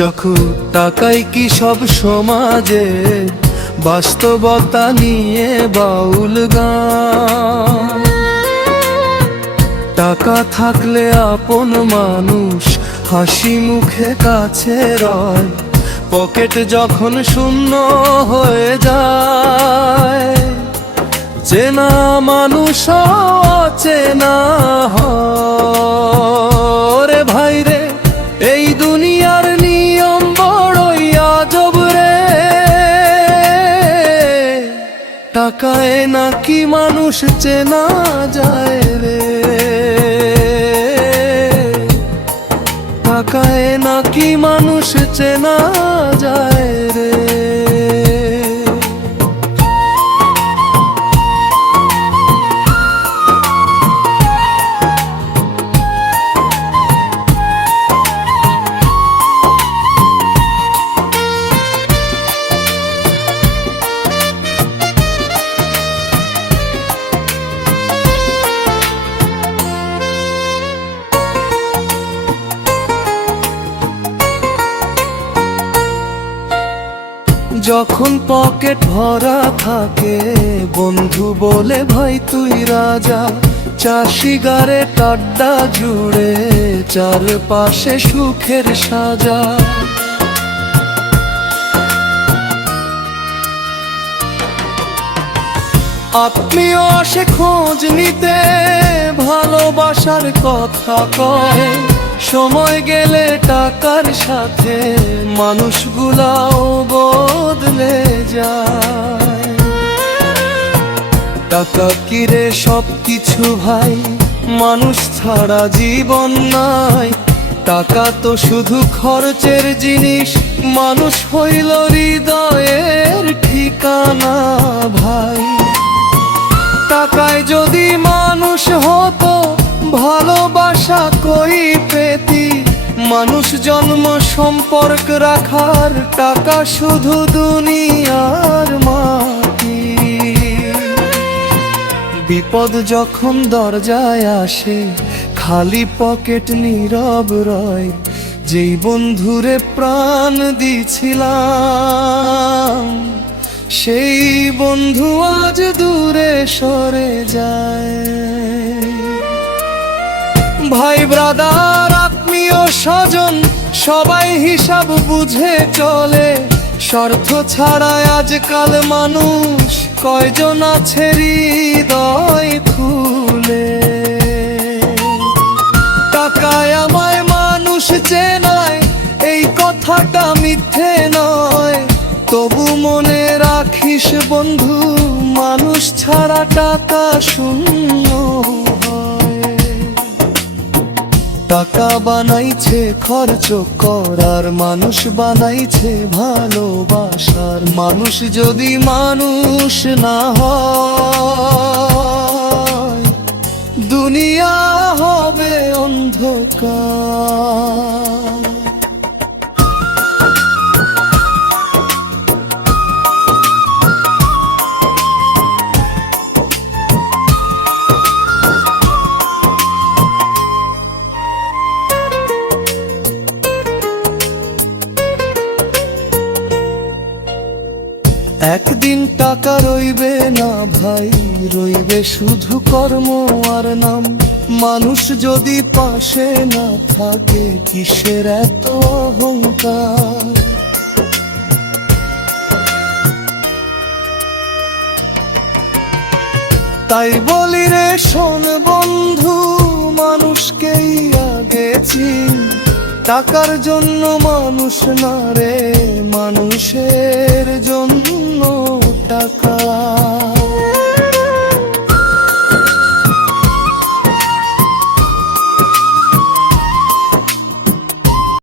যখন টাকাই কি সব সমাজে বাস্তবতা নিয়ে বাউল গান। টাকা থাকলে আপন মানুষ হাসি মুখে কাছে রয়, পকেট যখন শূন্য হয়ে যায় চেনা মানুষ অচেনা হয়। রে ভাই রে, এই দুনিয়ার নিয়ম বড়ই আজব রে। টাকায় নাকি মানুষ চেনা যায় রে, টাকায় নাকি মানুষ চেনা যায় রে। যখন পকেট ভরা থাকে বন্ধু বলে ভাই তুই রাজা, চাষি গারে আড্ডা জুড়ে চারপাশে সুখের সাজা। আত্মীয় আসে খোঁজ নিতে, ভালোবাসার কথা কয়, সময় গেলে টাকার সাথে মানুষগুলাও বদলে যায়। টাকা কিরে সব কিছু ভাই, মানুষ ছাড়া জীবন নাই। টাকা তো শুধু খরচের জিনিস, মানুষ হইল হৃদয়ের ঠিকানা ভাই। টাকায় যদি মানুষ হতো ভালোবাসা কই পেতি, মানুষ জন্ম সম্পর্ক রাখার টাকা শুধু দুনিয়ার মাটি। বিপদ যখন দরজায় আসে খালি পকেট নীরব রয়, যেই বন্ধুরে প্রাণ দিছিলাম সেই বন্ধু আজ দূরে সরে যায়। ভাই ব্রাদার আত্মীয় স্বজন সবাই হিসাব বুঝে চলে, স্বার্থ ছাড়াই আজকাল মানুষ কয়জন আছে হৃদয় খুলে। টাকায় আমায় মানুষ চেনায় এই কথাটা মিথ্যে নয়, তবু মনে রাখিস বন্ধু মানুষ ছাড়া টাকা শূন্য হয়। টাকা বানাইছে খরচ করার, মানুষ বানাইছে ভালোবাসার। মানুষ যদি মানুষ না হয় দুনিয়া হবে অন্ধকার। একদিন টাকা রইবে না ভাই, রইবে শুধু কর্ম আর নাম। মানুষ যদি পাশে না থাকে কিসের এত অহংকার। তাই বলি রে শোন বন্ধু, মানুষকেই আগে চিন। টাকার জন্য মানুষ না রে, মানুষের জন্য টাকা।